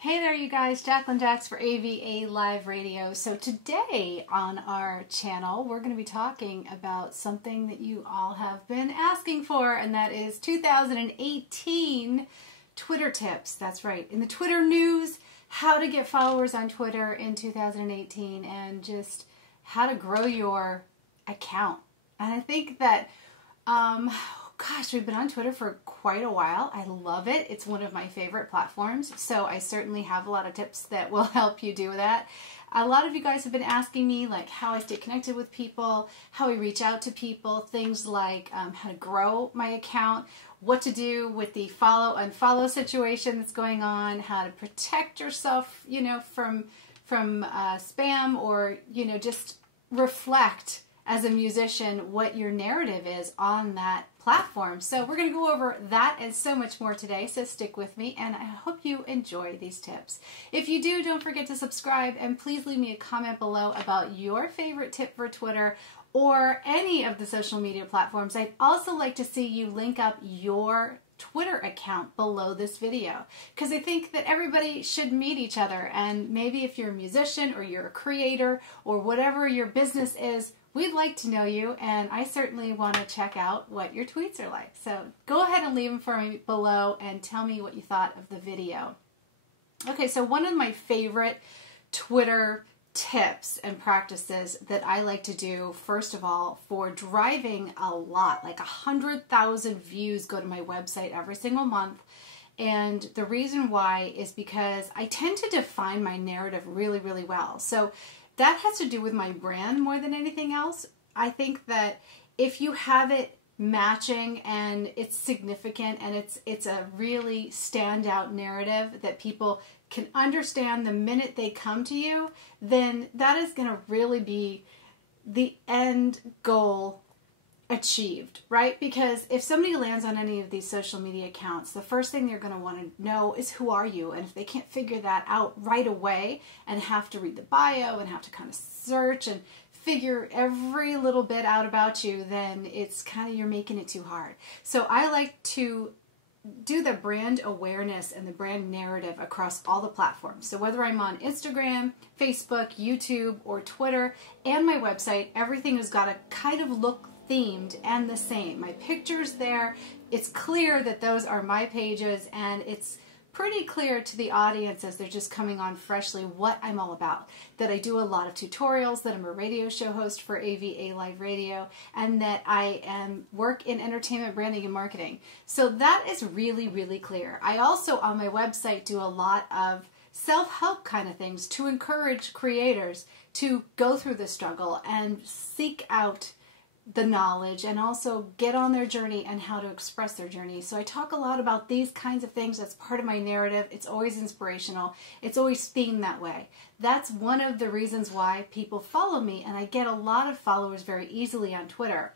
Hey there you guys, Jacqueline Jax for AVA Live Radio. So today on our channel, we're going to be talking about something that you all have been asking for, and that is 2018 Twitter tips. That's right. In the Twitter news, how to get followers on Twitter in 2018 and just how to grow your account. And I think that, gosh, we've been on Twitter for quite a while. I love it. It's one of my favorite platforms. So I certainly have a lot of tips that will help you do that. A lot of you guys have been asking me like how I stay connected with people, how I reach out to people, things like how to grow my account, what to do with the follow-unfollow situation that's going on, how to protect yourself, from spam, or, just reflect as a musician what your narrative is on that platform. So we're going to go over that and so much more today, so stick with me and I hope you enjoy these tips. If you do, don't forget to subscribe and please leave me a comment below about your favorite tip for Twitter or any of the social media platforms. I'd also like to see you link up your Twitter account below this video, because I think that everybody should meet each other, and maybe if you're a musician or you're a creator or whatever your business is, we'd like to know you, and I certainly want to check out what your tweets are like. So go ahead and leave them for me below and tell me what you thought of the video. Okay, so one of my favorite Twitter tips and practices that I like to do, first of all, for driving a lot, like 100,000 views go to my website every single month. And the reason why is because I tend to define my narrative really, really well. So that has to do with my brand more than anything else. I think that if you have it matching and it's significant and it's a really standout narrative that people can understand the minute they come to you, then that is going to really be the end goal achieved, right? Because if somebody lands on any of these social media accounts, the first thing they're going to want to know is who are you? And if they can't figure that out right away and have to read the bio and have to kind of search and figure every little bit out about you, then it's kind of, you're making it too hard. So I like to do the brand awareness and the brand narrative across all the platforms. So whether I'm on Instagram, Facebook, YouTube, or Twitter, and my website, everything has got to kind of look themed and the same. My picture's there. It's clear that those are my pages, and it's pretty clear to the audience as they're just coming on freshly what I'm all about. That I do a lot of tutorials, that I'm a radio show host for AVA Live Radio, and that I work in entertainment branding and marketing. So that is really, really clear. I also on my website do a lot of self-help kind of things to encourage creators to go through the struggle and seek out the knowledge and also get on their journey and how to express their journey. So I talk a lot about these kinds of things. That's part of my narrative. It's always inspirational. It's always themed that way. That's one of the reasons why people follow me, and I get a lot of followers very easily on Twitter.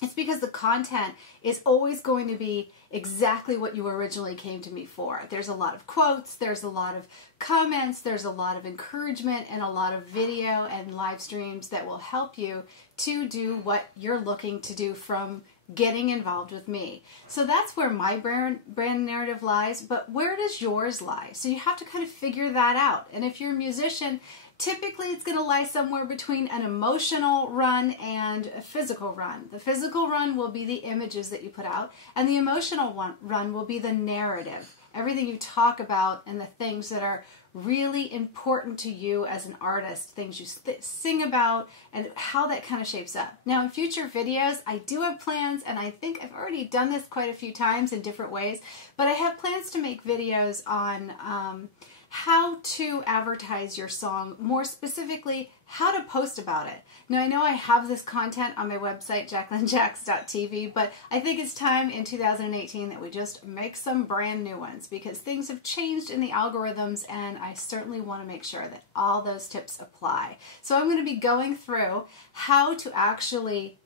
It's because the content is always going to be exactly what you originally came to me for. There's a lot of quotes, there's a lot of comments, there's a lot of encouragement, and a lot of video and live streams that will help you to do what you're looking to do from getting involved with me. So that's where my brand narrative lies, but where does yours lie? So you have to kind of figure that out. And if you're a musician, typically it's going to lie somewhere between an emotional run and a physical run. The physical run will be the images that you put out, and the emotional run will be the narrative. Everything you talk about and the things that are really important to you as an artist, things you sing about, and how that kind of shapes up. Now in future videos, I do have plans, and I think I've already done this quite a few times in different ways, but I have plans to make videos on how to advertise your song, more specifically how to post about it. Now I know I have this content on my website jacquelinejax.tv, but I think it's time in 2018 that we just make some brand new ones, because things have changed in the algorithms, and I certainly want to make sure that all those tips apply. So I'm going to be going through how to actually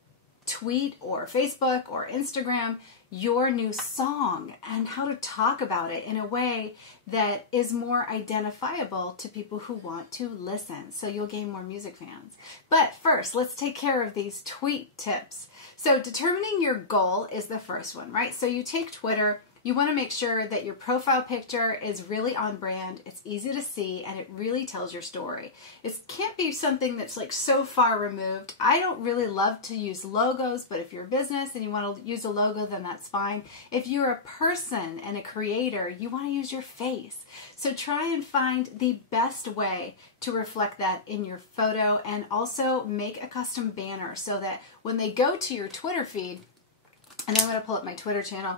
tweet or Facebook or Instagram your new song and how to talk about it in a way that is more identifiable to people who want to listen. So you'll gain more music fans. But first, let's take care of these tweet tips. So determining your goal is the first one, right? So you take Twitter, you want to make sure that your profile picture is really on brand, it's easy to see, and it really tells your story. It can't be something that's like so far removed. I don't really love to use logos, but if you're a business and you want to use a logo, then that's fine. If you're a person and a creator, you want to use your face. So try and find the best way to reflect that in your photo, and also make a custom banner so that when they go to your Twitter feed, and I'm going to pull up my Twitter channel,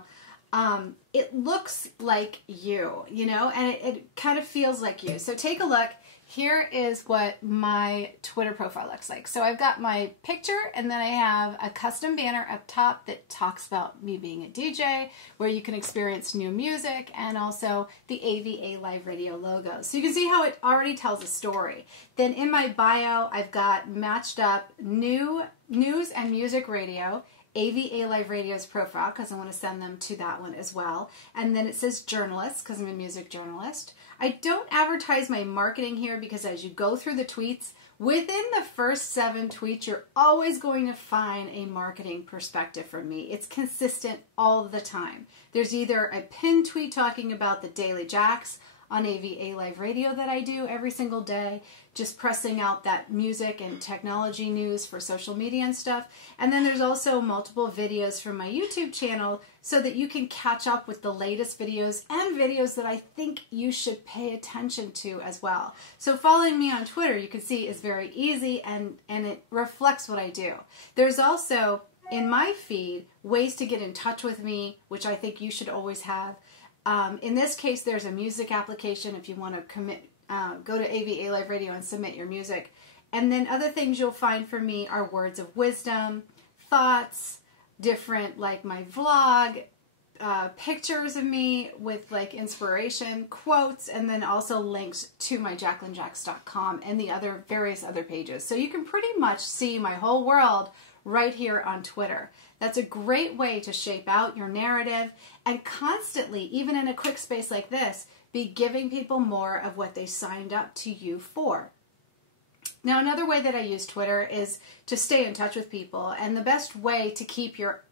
it looks like you know, and it kind of feels like you. So take a look. Here is what my Twitter profile looks like. So I've got my picture, and then I have a custom banner up top that talks about me being a DJ, where you can experience new music, and also the AVA Live Radio logo. So you can see how it already tells a story. Then in my bio, I've got matched up new news and music radio, AVA Live Radio's profile, because I want to send them to that one as well. And then it says journalist, because I'm a music journalist. I don't advertise my marketing here, because as you go through the tweets, within the first 7 tweets, you're always going to find a marketing perspective from me. It's consistent all the time. There's either a pinned tweet talking about the Daily Jacks on AVA Live Radio that I do every single day, just pressing out that music and technology news for social media and stuff. And then there's also multiple videos from my YouTube channel so that you can catch up with the latest videos and videos that I think you should pay attention to as well. So following me on Twitter, you can see, is very easy, and it reflects what I do. There's also, in my feed, ways to get in touch with me, which I think you should always have. In this case, there's a music application if you want to go to AVA Live Radio and submit your music. And then other things you'll find from me are words of wisdom, thoughts, different, like my vlog, pictures of me with like inspiration, quotes, and then also links to my JacquelineJacks.com and the various other pages. So you can pretty much see my whole world right here on Twitter. That's a great way to shape out your narrative and constantly, even in a quick space like this, be giving people more of what they signed up to you for. Now, another way that I use Twitter is to stay in touch with people, and the best way to keep your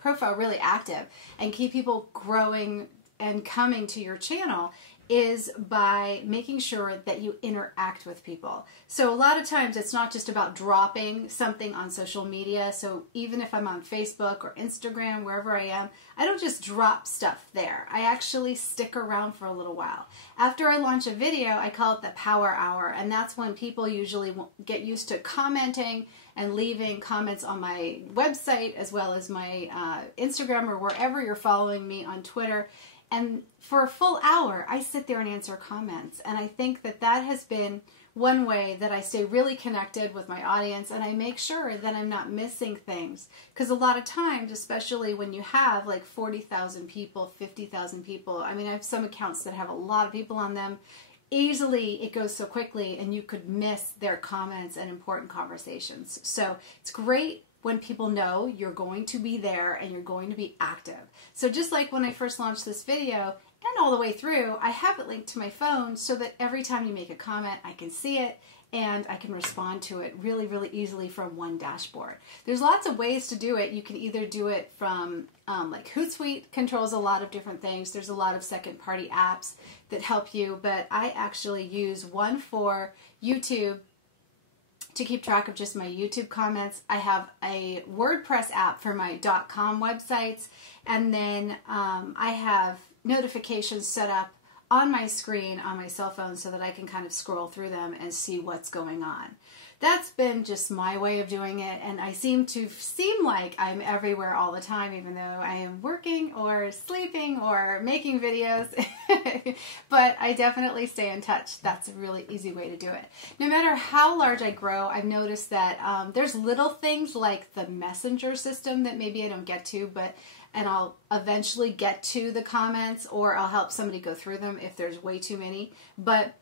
profile really active and keep people growing and coming to your channel is by making sure that you interact with people. So a lot of times it's not just about dropping something on social media. So even if I'm on Facebook or Instagram, wherever I am, I don't just drop stuff there. I actually stick around for a little while. After I launch a video, I call it the power hour, and that's when people usually get used to commenting and leaving comments on my website as well as my Instagram or wherever you're following me on Twitter. And for a full hour, I sit there and answer comments. And I think that that has been one way that I stay really connected with my audience, and I make sure that I'm not missing things. Because a lot of times, especially when you have like 40,000 people, 50,000 people, I mean, I have some accounts that have a lot of people on them. Easily, it goes so quickly, and you could miss their comments and important conversations. So it's great when people know you're going to be there and you're going to be active. So just like when I first launched this video and all the way through, I have it linked to my phone so that every time you make a comment, I can see it and I can respond to it really, really easily from one dashboard. There's lots of ways to do it. You can either do it from, like Hootesuite controls a lot of different things. There's a lot of second-party apps that help you, but I actually use one for YouTube to keep track of just my YouTube comments. I have a WordPress app for my .com websites, and then I have notifications set up on my screen on my cell phone so that I can kind of scroll through them and see what's going on. That's been just my way of doing it, and I seem like I'm everywhere all the time, even though I am working or sleeping or making videos. But I definitely stay in touch. That's a really easy way to do it. No matter how large I grow, I've noticed that there's little things like the messenger system that maybe I don't get to, and I'll eventually get to the comments, or I'll help somebody go through them if there's way too many. But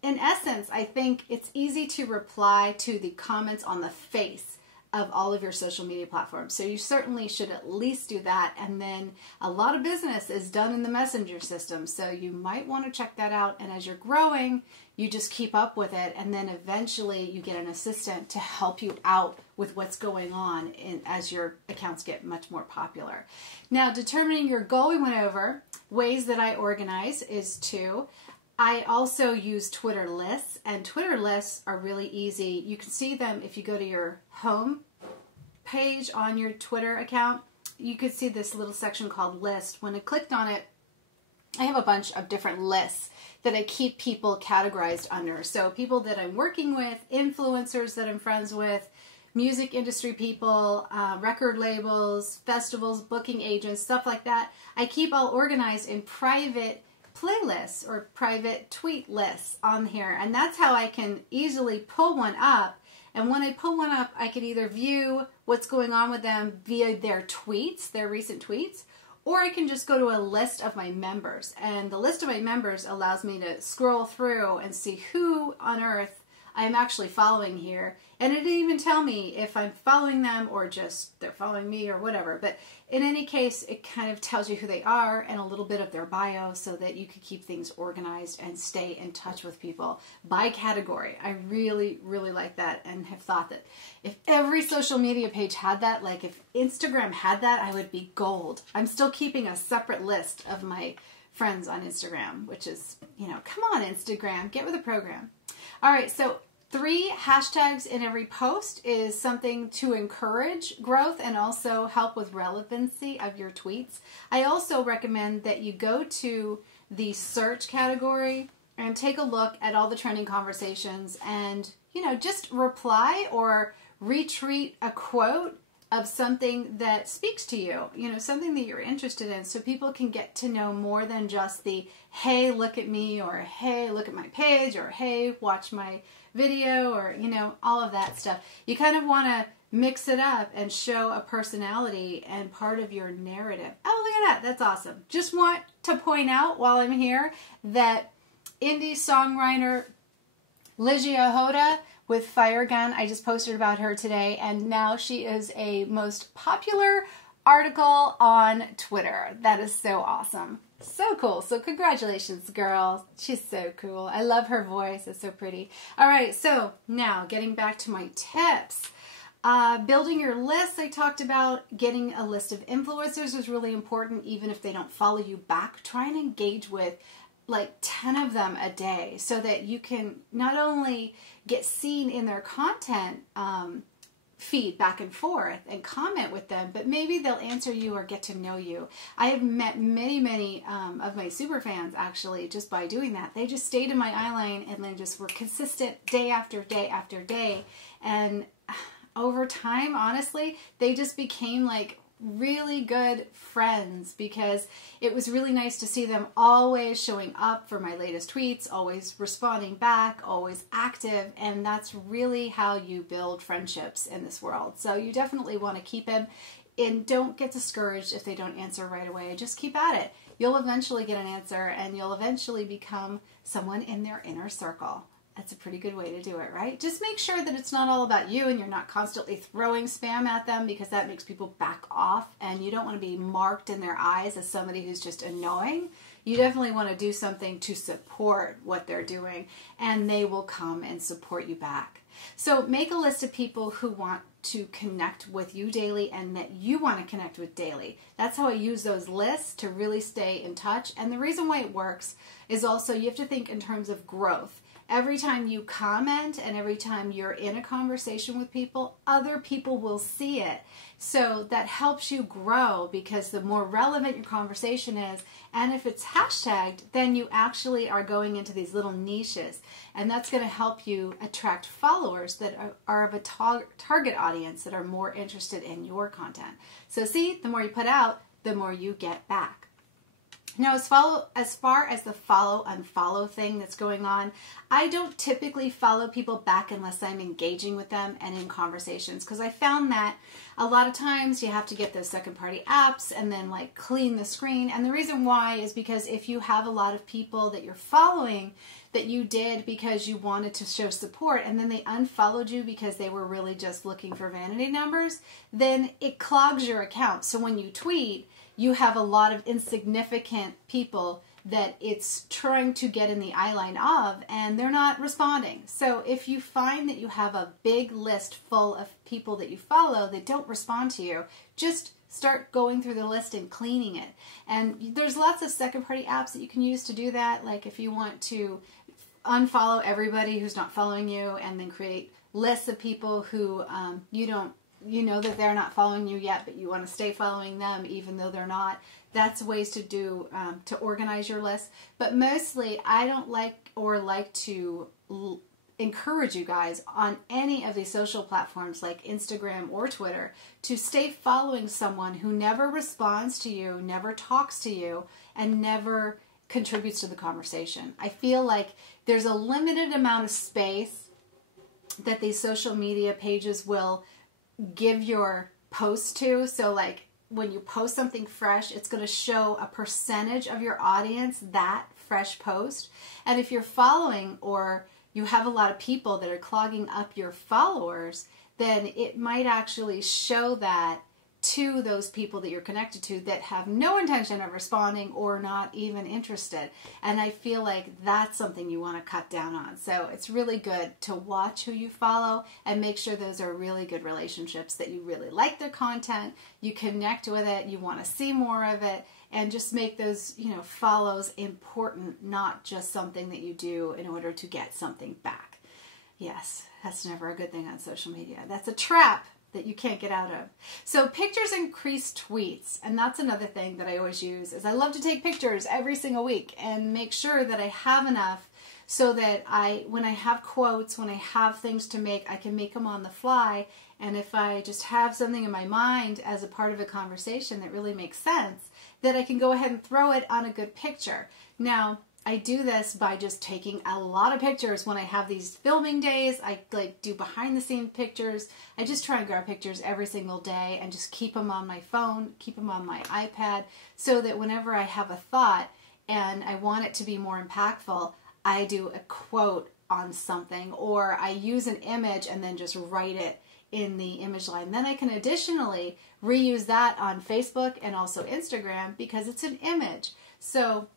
in essence, I think it's easy to reply to the comments on the face of all of your social media platforms. So you certainly should at least do that. And then a lot of business is done in the messenger system. So you might want to check that out. And as you're growing, you just keep up with it. And then eventually you get an assistant to help you out with what's going on as your accounts get much more popular. Now, determining your goal, we went over. Ways that I organize is to, I also use Twitter lists, and Twitter lists are really easy. You can see them if you go to your home page on your Twitter account. You could see this little section called list. When I clicked on it, I have a bunch of different lists that I keep people categorized under. So people that I'm working with, influencers that I'm friends with, music industry people, record labels, festivals, booking agents, stuff like that. I keep all organized in private playlists or private tweet lists on here. And that's how I can easily pull one up. And when I pull one up, I can either view what's going on with them via their tweets, their recent tweets, or I can just go to a list of my members. And the list of my members allows me to scroll through and see who on earth I'm actually following here. And it didn't even tell me if I'm following them or just they're following me or whatever. But in any case, it kind of tells you who they are and a little bit of their bio so that you can keep things organized and stay in touch with people by category. I really, really like that and have thought that if every social media page had that, like if Instagram had that, I would be gold. I'm still keeping a separate list of my friends on Instagram, which is, you know, come on, Instagram, get with the program. All right, so 3 hashtags in every post is something to encourage growth and also help with relevancy of your tweets. I also recommend that you go to the search category and take a look at all the trending conversations and, you know, just reply or retweet a quote of something that speaks to you, you know, something that you're interested in, so people can get to know more than just the, hey, look at me, or hey, look at my page, or hey, watch my video, or, you know, all of that stuff. You kind of want to mix it up and show a personality and part of your narrative. Oh, look at that. That's awesome. Just want to point out while I'm here that indie songwriter Ligia Hoda with Fire Gun, I just posted about her today, and now she is a most popular article on Twitter. That is so awesome. So cool. So congratulations, girl. She's so cool. I love her voice. It's so pretty. All right, so now getting back to my tips. Building your list, I talked about. Getting a list of influencers is really important, even if they don't follow you back. Try and engage with like 10 of them a day so that you can not only get seen in their content feed back and forth and comment with them, but maybe they'll answer you or get to know you. I have met many of my super fans actually just by doing that. They just stayed in my eyeline and then just were consistent day after day after day. And over time, honestly, they just became like really good friends because it was really nice to see them always showing up for my latest tweets, always responding back, always active, and that's really how you build friendships in this world. So you definitely want to keep them, and don't get discouraged if they don't answer right away. Just keep at it. You'll eventually get an answer, and you'll eventually become someone in their inner circle. That's a pretty good way to do it, right? Just make sure that it's not all about you and you're not constantly throwing spam at them, because that makes people back off, and you don't want to be marked in their eyes as somebody who's just annoying. You definitely want to do something to support what they're doing, and they will come and support you back. So make a list of people who want to connect with you daily and that you want to connect with daily. That's how I use those lists to really stay in touch. And the reason why it works is also you have to think in terms of growth. Every time you comment and every time you're in a conversation with people, other people will see it. So that helps you grow, because the more relevant your conversation is, and if it's hashtagged, then you actually are going into these little niches. And that's going to help you attract followers that are of a target audience that are more interested in your content. So see, the more you put out, the more you get back. Now, as far as the follow-unfollow thing that's going on, I don't typically follow people back unless I'm engaging with them and in conversations, because I found that a lot of times you have to get those second-party apps and then like clean the screen. And the reason why is because if you have a lot of people that you're following that you did because you wanted to show support and then they unfollowed you because they were really just looking for vanity numbers, then it clogs your account. So when you tweet, you have a lot of insignificant people that it's trying to get in the eye line of, and they're not responding. So if you find that you have a big list full of people that you follow that don't respond to you, just start going through the list and cleaning it. And there's lots of second-party apps that you can use to do that. Like if you want to unfollow everybody who's not following you and then create lists of people who you know that they're not following you yet, but you want to stay following them even though they're not. That's ways to do to organize your list. But mostly, I don't like to encourage you guys on any of these social platforms like Instagram or Twitter to stay following someone who never responds to you, never talks to you, and never contributes to the conversation. I feel like there's a limited amount of space that these social media pages will give your post to. So like when you post something fresh, it's going to show a percentage of your audience that fresh post. And if you're following or you have a lot of people that are clogging up your followers, then it might actually show that to those people that you're connected to that have no intention of responding or not even interested. And I feel like that's something you want to cut down on. So it's really good to watch who you follow and make sure those are really good relationships, that you really like their content, you connect with it, you want to see more of it, and just make those, follows important, not just something that you do in order to get something back. Yes, that's never a good thing on social media. That's a trap that you can't get out of. So pictures increase tweets, and that's another thing that I always use, is I love to take pictures every single week and make sure that I have enough so that when I have quotes, when I have things to make, I can make them on the fly. And if I just have something in my mind as a part of a conversation that really makes sense, that I can go ahead and throw it on a good picture. Now, I do this by just taking a lot of pictures when I have these filming days. I do behind the scenes pictures. I just try and grab pictures every single day and just keep them on my phone, keep them on my iPad, so that whenever I have a thought and I want it to be more impactful, I do a quote on something, or I use an image and then just write it in the image line. Then I can additionally reuse that on Facebook and also Instagram because it's an image. So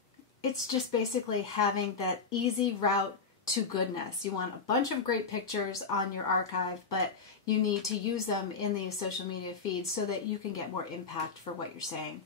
it's just basically having that easy route to goodness. You want a bunch of great pictures on your archive, but you need to use them in the social media feeds so that you can get more impact for what you're saying.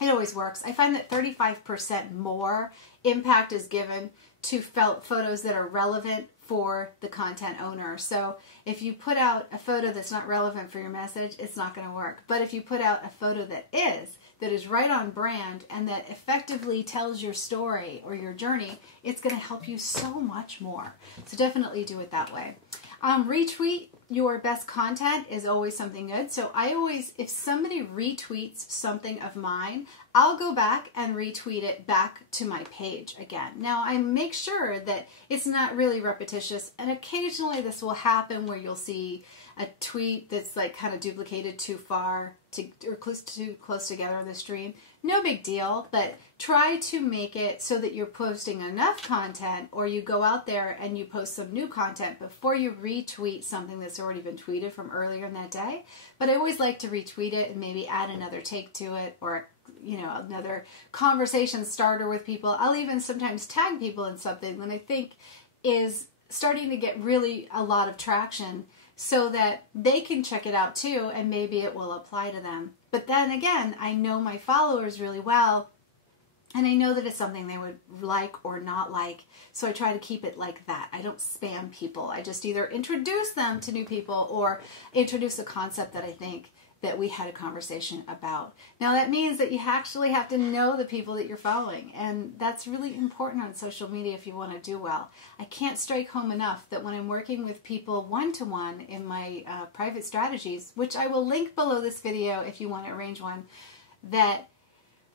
It always works. I find that 35% more impact is given to photos that are relevant for the content owner. So if you put out a photo that's not relevant for your message, it's not going to work. But if you put out a photo that is right on brand and that effectively tells your story or your journey, it's going to help you so much more. So definitely do it that way. Retweet your best content is always something good. So I always, if somebody retweets something of mine, I'll go back and retweet it back to my page again. Now I make sure that it's not really repetitious, and occasionally this will happen where you'll see a tweet that's like kind of duplicated too far or too close together on the stream. No big deal, but try to make it so that you're posting enough content, or you go out there and you post some new content before you retweet something that's already been tweeted from earlier in that day. But I always like to retweet it and maybe add another take to it, or another conversation starter with people. I'll even sometimes tag people in something when I think is starting to get really a lot of traction, so that they can check it out too, and maybe it will apply to them. But then again, I know my followers really well, and I know that it's something they would like or not like, so I try to keep it like that. I don't spam people. I just either introduce them to new people or introduce a concept that I think that we had a conversation about. Now that means that you actually have to know the people that you're following, and that's really important on social media if you want to do well. I can't strike home enough that when I'm working with people one-to-one in my private strategies, which I will link below this video if you want to arrange one, that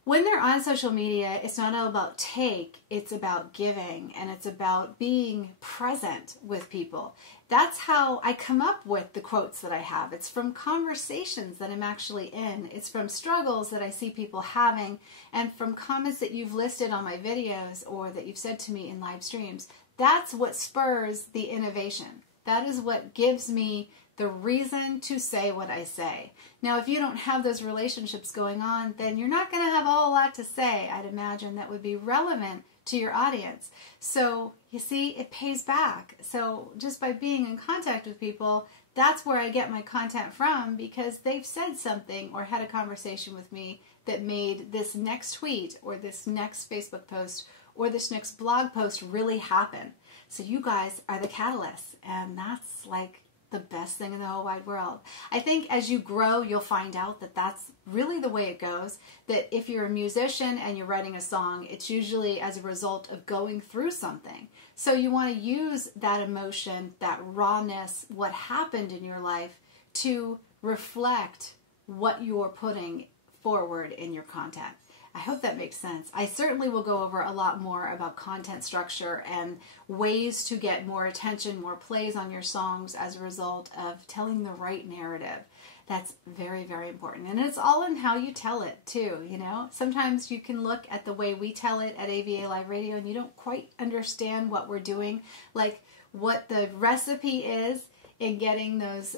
when they're on social media, it's not all about take, it's about giving, and it's about being present with people. That's how I come up with the quotes that I have. It's from conversations that I'm actually in. It's from struggles that I see people having, and from comments that you've listed on my videos or that you've said to me in live streams. That's what spurs the innovation. That is what gives me the reason to say what I say. Now, if you don't have those relationships going on, then you're not going to have a whole lot to say, I'd imagine, that would be relevant to your audience. So, you see, it pays back. So, just by being in contact with people, that's where I get my content from, because they've said something or had a conversation with me that made this next tweet or this next Facebook post or this next blog post really happen. So you guys are the catalysts, and that's like the best thing in the whole wide world. I think as you grow, you'll find out that that's really the way it goes, that if you're a musician and you're writing a song, it's usually as a result of going through something. So you want to use that emotion, that rawness, what happened in your life, to reflect what you're putting forward in your content. I hope that makes sense. I certainly will go over a lot more about content structure and ways to get more attention, more plays on your songs as a result of telling the right narrative. That's very, very important. And it's all in how you tell it too, you know. Sometimes you can look at the way we tell it at AVA Live Radio and you don't quite understand what we're doing, like what the recipe is in getting those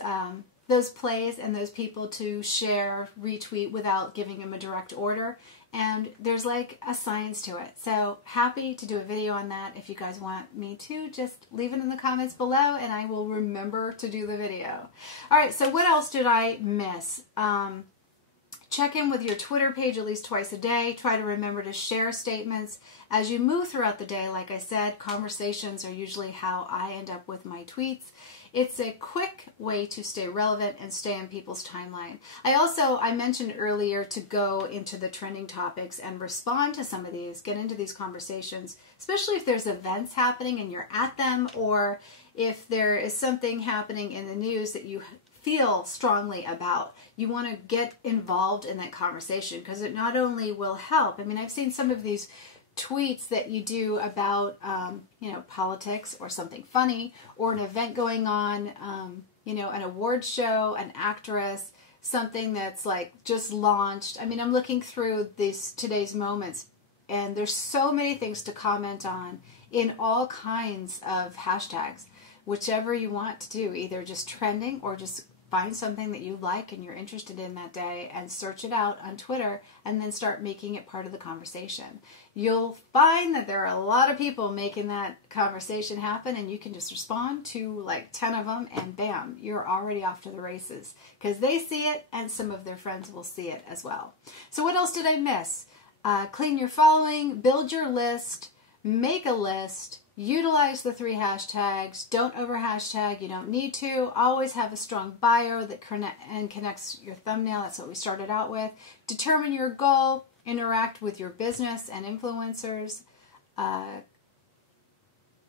plays and those people to share, retweet without giving them a direct order. And there's like a science to it. So happy to do a video on that. If you guys want me to, just leave it in the comments below and I will remember to do the video. All right, so what else did I miss? Check in with your Twitter page at least twice a day. Try to remember to share statements as you move throughout the day. Like I said, conversations are usually how I end up with my tweets. It's a quick way to stay relevant and stay on people's timeline. I mentioned earlier to go into the trending topics and respond to some of these, get into these conversations, especially if there's events happening and you're at them, or if there is something happening in the news that you feel strongly about. You want to get involved in that conversation because it not only will help. I mean, I've seen some of these tweets that you do about, politics or something funny or an event going on, an award show, an actress, something that's like just launched. I mean, I'm looking through today's moments and there's so many things to comment on in all kinds of hashtags, whichever you want to do, either just trending or just find something that you like and you're interested in that day and search it out on Twitter and then start making it part of the conversation. You'll find that there are a lot of people making that conversation happen and you can just respond to like 10 of them and bam, you're already off to the races because they see it and some of their friends will see it as well. So what else did I miss? Clean your following, build your list, make a list, utilize the 3 hashtags, don't over hashtag, you don't need to, always have a strong bio that connects your thumbnail, that's what we started out with, determine your goal, interact with your business and influencers,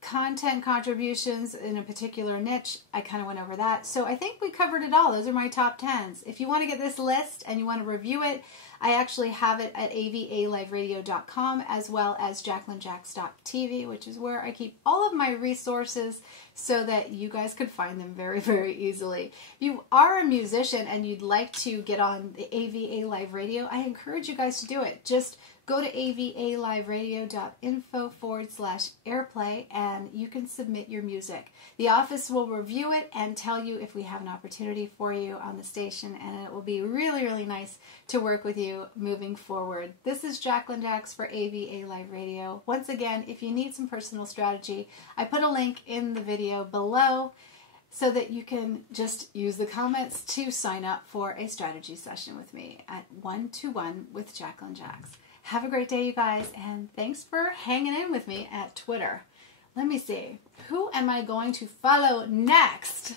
content contributions in a particular niche, I kind of went over that. So I think we covered it all. Those are my top 10s. If you want to get this list and you want to review it, I actually have it at avaliveradio.com as well as jacquelinejax.tv, which is where I keep all of my resources so that you guys could find them very, very easily. If you are a musician and you'd like to get on the AVA Live Radio, I encourage you guys to do it. Just go to avaliveradio.info/airplay and you can submit your music. The office will review it and tell you if we have an opportunity for you on the station, and it will be really, really nice to work with you moving forward. This is Jacqueline Jax for AVA Live Radio. Once again, if you need some personal strategy, I put a link in the video below so that you can just use the comments to sign up for a strategy session with me at 1-to-1 with Jacqueline Jax. Have a great day, you guys, and thanks for hanging in with me at Twitter. Let me see. Who am I going to follow next?